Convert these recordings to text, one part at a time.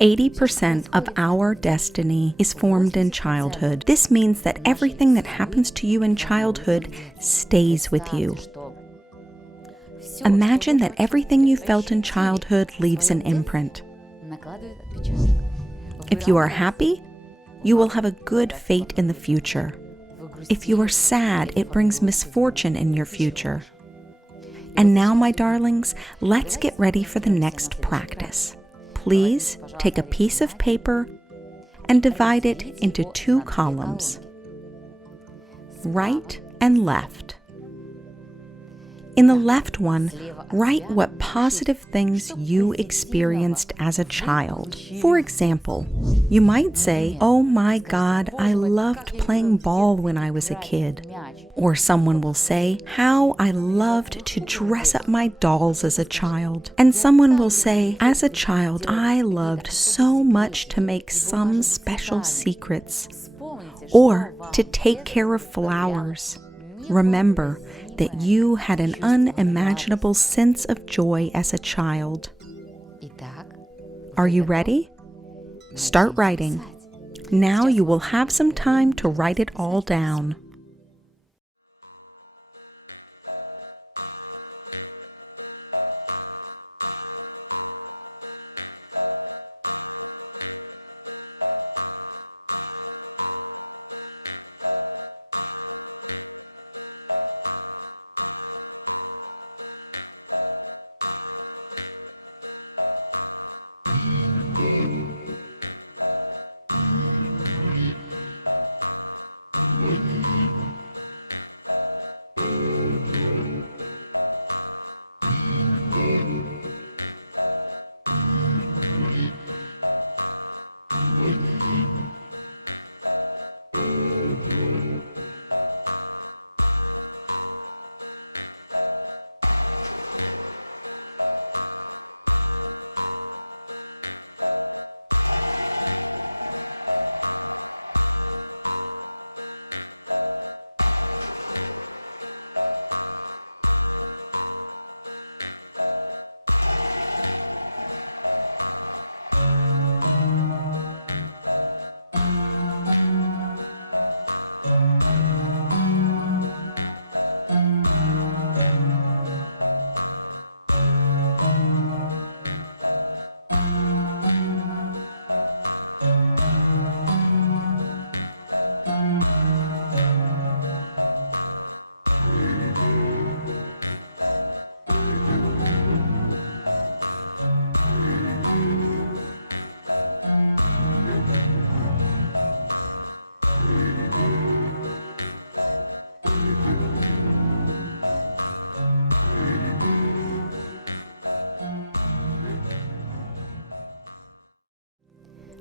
80% of our destiny is formed in childhood. This means that everything that happens to you in childhood stays with you. Imagine that everything you felt in childhood leaves an imprint. If you are happy, you will have a good fate in the future. If you are sad, it brings misfortune in your future. And now, my darlings, let's get ready for the next practice. Please take a piece of paper and divide it into 2 columns, right and left. In the left one, write what positive things you experienced as a child. For example, you might say, "Oh my God, I loved playing ball when I was a kid." Or someone will say, "How I loved to dress up my dolls as a child." And someone will say, "As a child, I loved so much to make some special secrets." Or to take care of flowers. Remember that you had an unimaginable sense of joy as a child. Are you ready? Start writing. Now you will have some time to write it all down.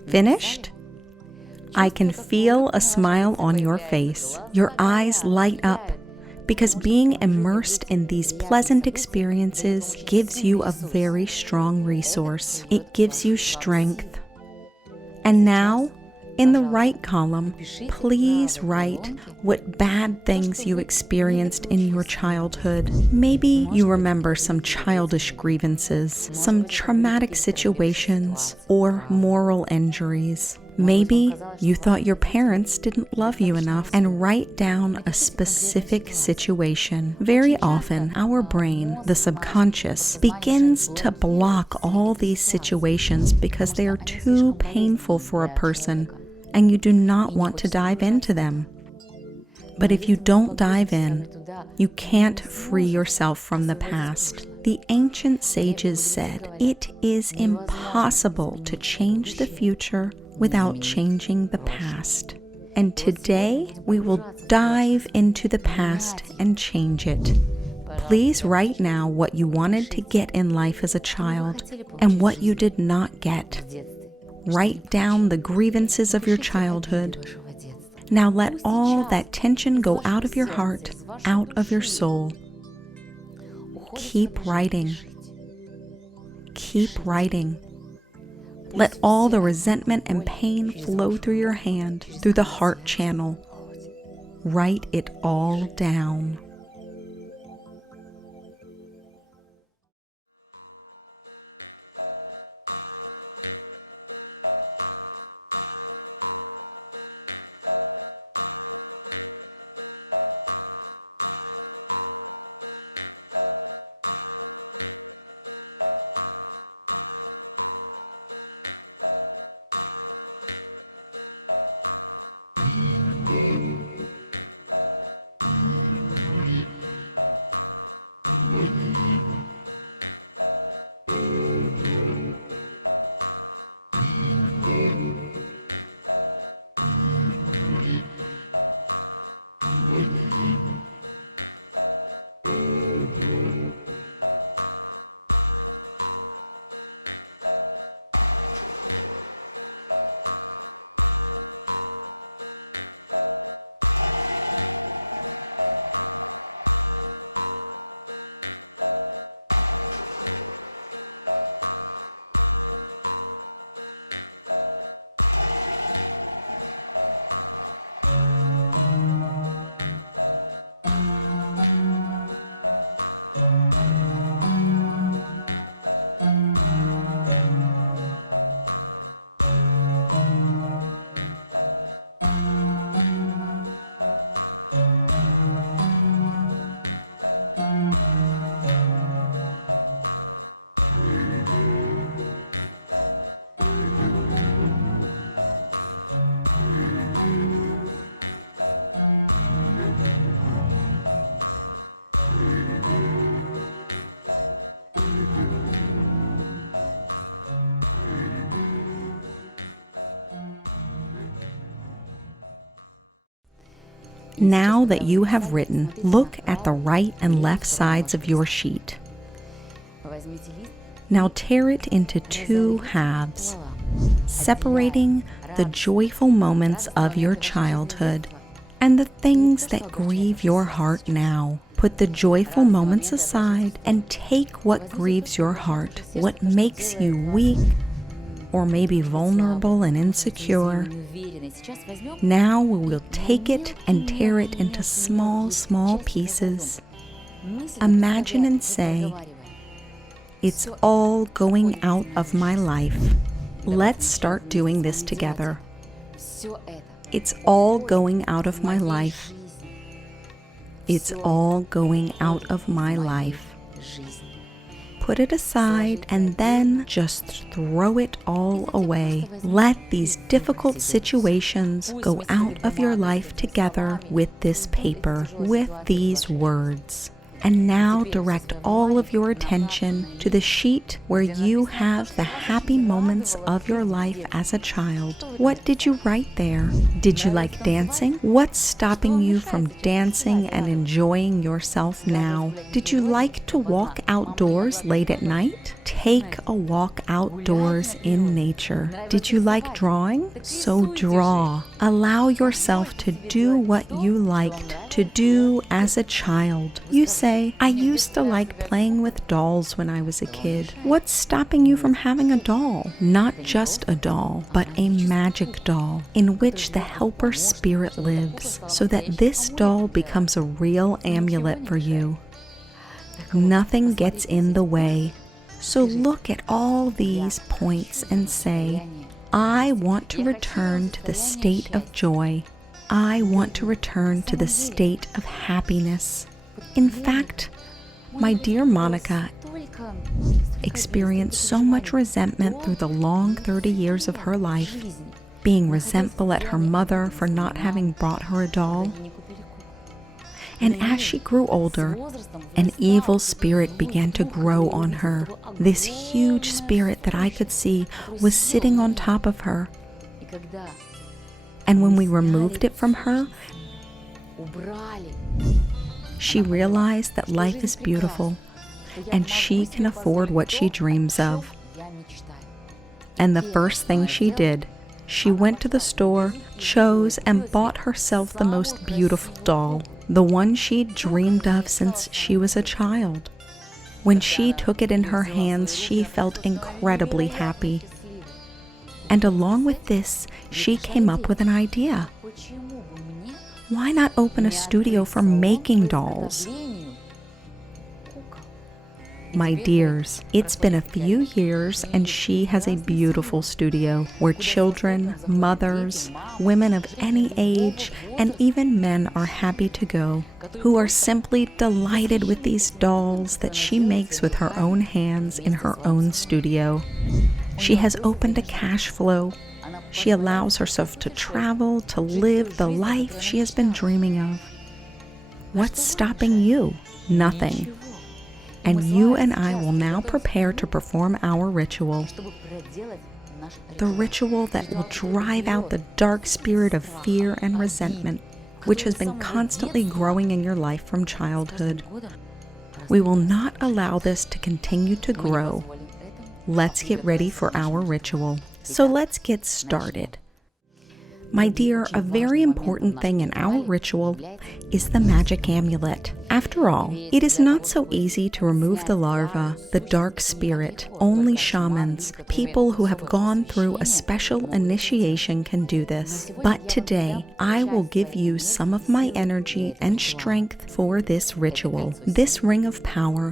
Finished? I can feel a smile on your face. Your eyes light up because being immersed in these pleasant experiences gives you a very strong resource. It gives you strength. And now, in the right column, please write what bad things you experienced in your childhood. Maybe you remember some childish grievances, some traumatic situations, or moral injuries. Maybe you thought your parents didn't love you enough, and write down a specific situation. Very often, our brain, the subconscious, begins to block all these situations because they are too painful for a person, and you do not want to dive into them. But if you don't dive in, you can't free yourself from the past. The ancient sages said, "It is impossible to change the future without changing the past." And today, we will dive into the past and change it. Please write now what you wanted to get in life as a child and what you did not get. Write down the grievances of your childhood. Now let all that tension go out of your heart, out of your soul. Keep writing. Keep writing. Let all the resentment and pain flow through your hand, through the heart channel. Write it all down. Now that you have written, look at the right and left sides of your sheet. Now tear it into two halves, separating the joyful moments of your childhood and the things that grieve your heart now. Put the joyful moments aside and take what grieves your heart, what makes you weak or maybe vulnerable and insecure. Now we will take it and tear it into small, small pieces. Imagine and say, "It's all going out of my life." Let's start doing this together. It's all going out of my life. It's all going out of my life. Put it aside and then just throw it all away. Let these difficult situations go out of your life together with this paper, with these words. And now direct all of your attention to the sheet where you have the happy moments of your life as a child. What did you write there? Did you like dancing? What's stopping you from dancing and enjoying yourself now? Did you like to walk outdoors late at night? Take a walk outdoors in nature. Did you like drawing? So draw. Allow yourself to do what you liked to do as a child. You say, "I used to like playing with dolls when I was a kid." What's stopping you from having a doll? Not just a doll, but a magic doll in which the helper spirit lives, so that this doll becomes a real amulet for you. Nothing gets in the way. So look at all these points and say, "I want to return to the state of joy. I want to return to the state of happiness." In fact, my dear Monica experienced so much resentment through the long 30 years of her life, being resentful at her mother for not having brought her a doll. And as she grew older, an evil spirit began to grow on her. This huge spirit that I could see was sitting on top of her. And when we removed it from her, she realized that life is beautiful and she can afford what she dreams of. And the first thing she did, she went to the store, chose and bought herself the most beautiful doll, the one she'd dreamed of since she was a child. When she took it in her hands, she felt incredibly happy. And along with this, she came up with an idea. Why not open a studio for making dolls? My dears, it's been a few years and she has a beautiful studio where children, mothers, women of any age, and even men are happy to go, who are simply delighted with these dolls that she makes with her own hands in her own studio. She has opened a cash flow She allows herself to travel, to live the life she has been dreaming of. What's stopping you? Nothing. And you and I will now prepare to perform our ritual. The ritual that will drive out the dark spirit of fear and resentment, which has been constantly growing in your life from childhood. We will not allow this to continue to grow. Let's get ready for our ritual. So let's get started. My dear, a very important thing in our ritual is the magic amulet. After all, it is not so easy to remove the larva, the dark spirit. Only shamans, people who have gone through a special initiation can do this. But today, I will give you some of my energy and strength for this ritual. This ring of power,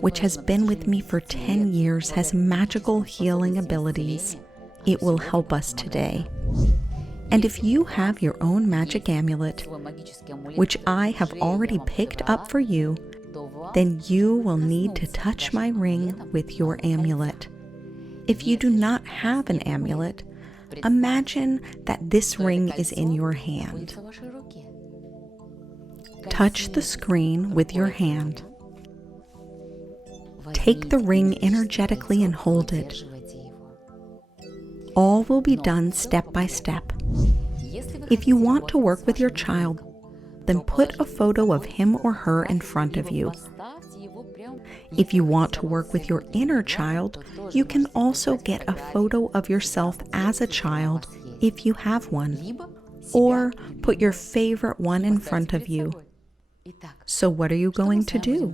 which has been with me for 10 years, has magical healing abilities. It will help us today. And if you have your own magic amulet, which I have already picked up for you, then you will need to touch my ring with your amulet. If you do not have an amulet, imagine that this ring is in your hand. Touch the screen with your hand. Take the ring energetically and hold it. All will be done step by step. If you want to work with your child, then put a photo of him or her in front of you. If you want to work with your inner child, you can also get a photo of yourself as a child if you have one, or put your favorite one in front of you. So what are you going to do?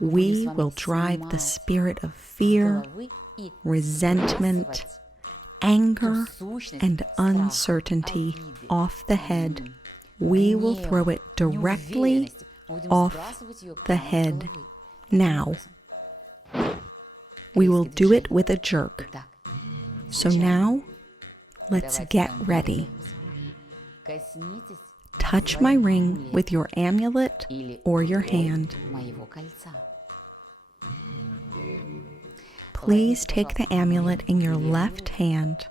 We will drive the spirit of fear, resentment, anger, and uncertainty off the head. We will throw it directly off the head. Now, we will do it with a jerk. So now, let's get ready. Touch my ring with your amulet or your hand. Please take the amulet in your left hand,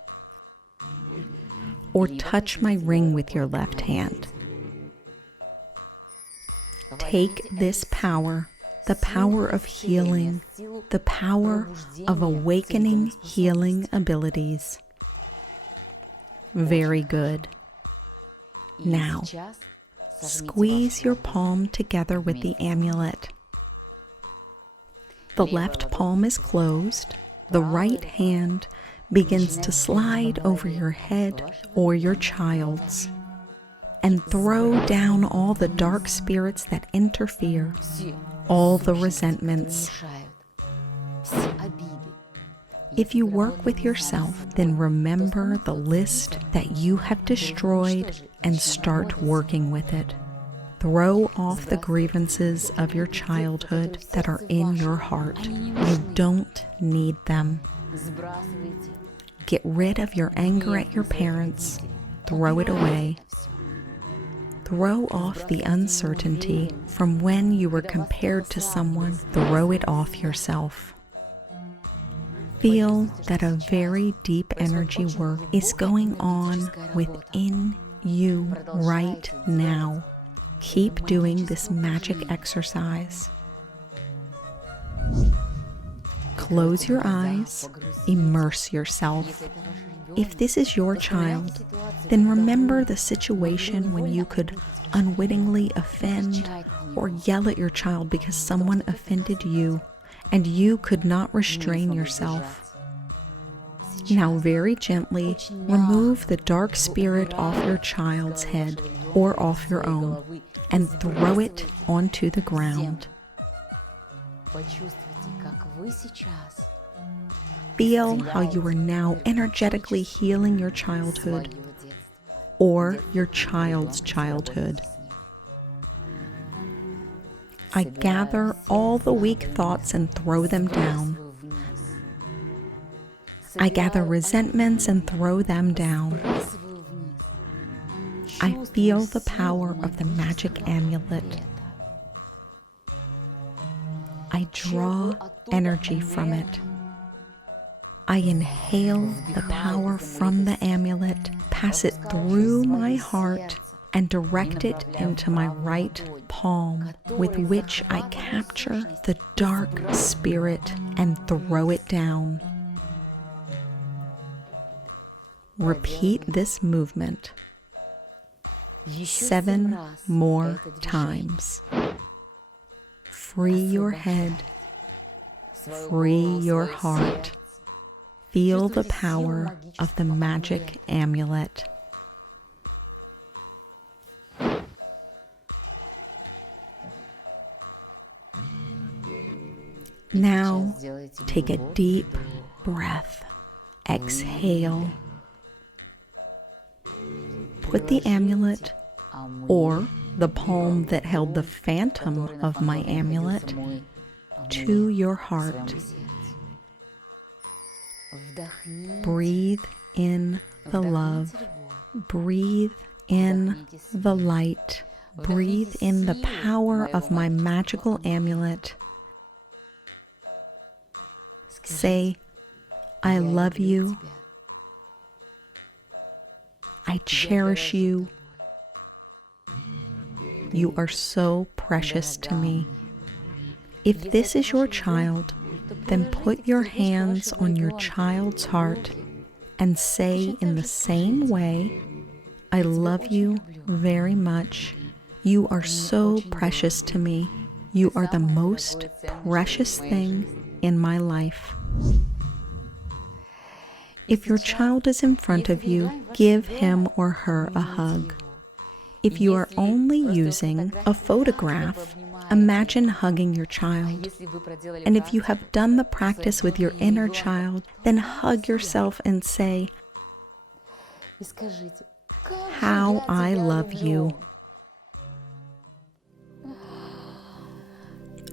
or touch my ring with your left hand. Take this power, the power of healing, the power of awakening healing abilities. Very good. Now, squeeze your palm together with the amulet. The left palm is closed. The right hand begins to slide over your head or your child's and throw down all the dark spirits that interfere, all the resentments. If you work with yourself, then remember the list that you have destroyed and start working with it. Throw off the grievances of your childhood that are in your heart. You don't need them. Get rid of your anger at your parents. Throw it away. Throw off the uncertainty from when you were compared to someone. Throw it off yourself. Feel that a very deep energy work is going on within you right now. Keep doing this magic exercise. Close your eyes, immerse yourself. If this is your child, then remember the situation when you could unwittingly offend or yell at your child because someone offended you and you could not restrain yourself. Now very gently remove the dark spirit off your child's head or off your own and throw it onto the ground. Feel how you are now energetically healing your childhood or your child's childhood. I gather all the weak thoughts and throw them down. I gather resentments and throw them down. I feel the power of the magic amulet. I draw energy from it. I inhale the power from the amulet, pass it through my heart, and direct it into my right palm, with which I capture the dark spirit and throw it down. Repeat this movement 7 more times. Free your head, free your heart. Feel the power of the magic amulet. Now, take a deep breath. Exhale. Put the amulet, or the palm that held the phantom of my amulet, to your heart. Breathe in the love. Breathe in the light. Breathe in the power of my magical amulet. Say, I love you. I cherish you. You are so precious to me. If this is your child, then put your hands on your child's heart and say in the same way, I love you very much. You are so precious to me. You are the most precious thing in my life. If your child is in front of you, give him or her a hug. If you are only using a photograph, imagine hugging your child. And if you have done the practice with your inner child, then hug yourself and say, how I love you.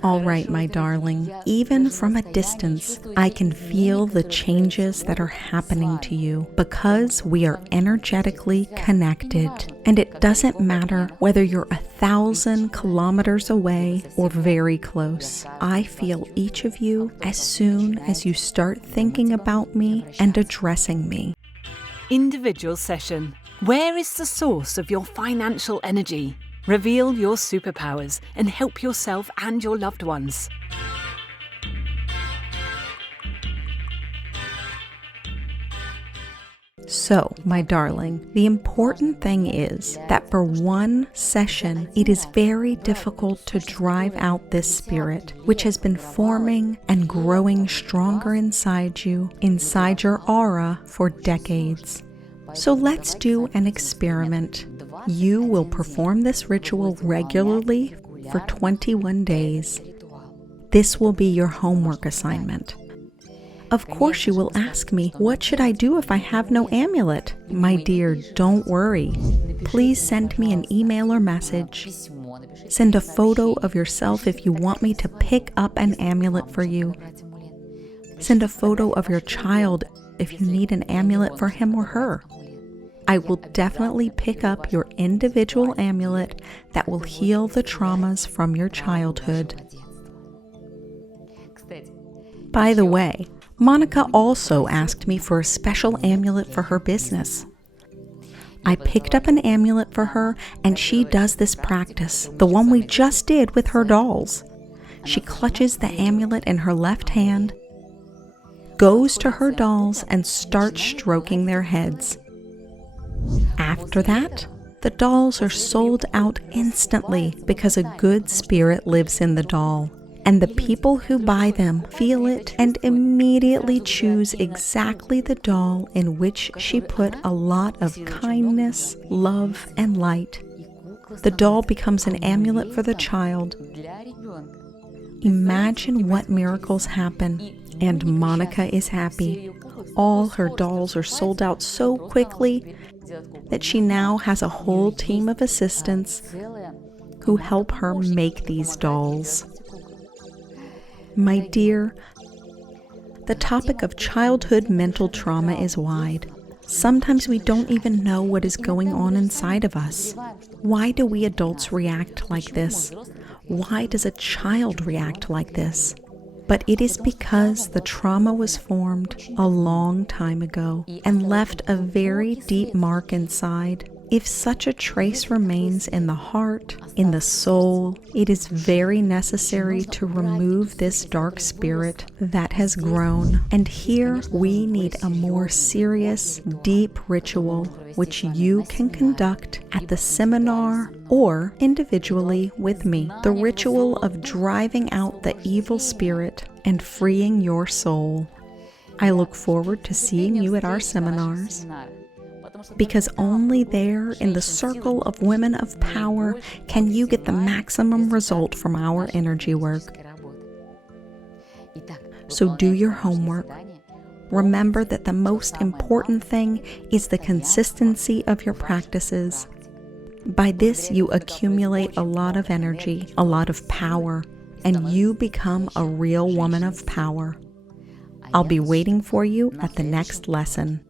All right, my darling, even from a distance, I can feel the changes that are happening to you because we are energetically connected. And it doesn't matter whether you're 1,000 kilometers away or very close. I feel each of you as soon as you start thinking about me and addressing me. Individual session. Where is the source of your financial energy? Reveal your superpowers and help yourself and your loved ones. So, my darling, the important thing is that for one session, it is very difficult to drive out this spirit, which has been forming and growing stronger inside you, inside your aura for decades. So let's do an experiment. You will perform this ritual regularly for 21 days. This will be your homework assignment. Of course, you will ask me, what should I do if I have no amulet? My dear, don't worry. Please send me an email or message. Send a photo of yourself if you want me to pick up an amulet for you. Send a photo of your child if you need an amulet for him or her. I will definitely pick up your individual amulet that will heal the traumas from your childhood. By the way, Monica also asked me for a special amulet for her business. I picked up an amulet for her, and she does this practice, the one we just did with her dolls. She clutches the amulet in her left hand, goes to her dolls, and starts stroking their heads. After that, the dolls are sold out instantly because a good spirit lives in the doll, and the people who buy them feel it and immediately choose exactly the doll in which she put a lot of kindness, love, and light. The doll becomes an amulet for the child. Imagine what miracles happen, and Monica is happy. All her dolls are sold out so quickly that she now has a whole team of assistants who help her make these dolls. My dear, the topic of childhood mental trauma is wide. Sometimes we don't even know what is going on inside of us. Why do we adults react like this? Why does a child react like this? but it is because the trauma was formed a long time ago and left a very deep mark inside. If such a trace remains in the heart, in the soul, it is very necessary to remove this dark spirit that has grown. And here we need a more serious, deep ritual which you can conduct at the seminar or individually with me. The ritual of driving out the evil spirit and freeing your soul. I look forward to seeing you at our seminars, because only there in the circle of women of power can you get the maximum result from our energy work. So do your homework. Remember that the most important thing is the consistency of your practices. By this you accumulate a lot of energy, a lot of power, and you become a real woman of power. I'll be waiting for you at the next lesson.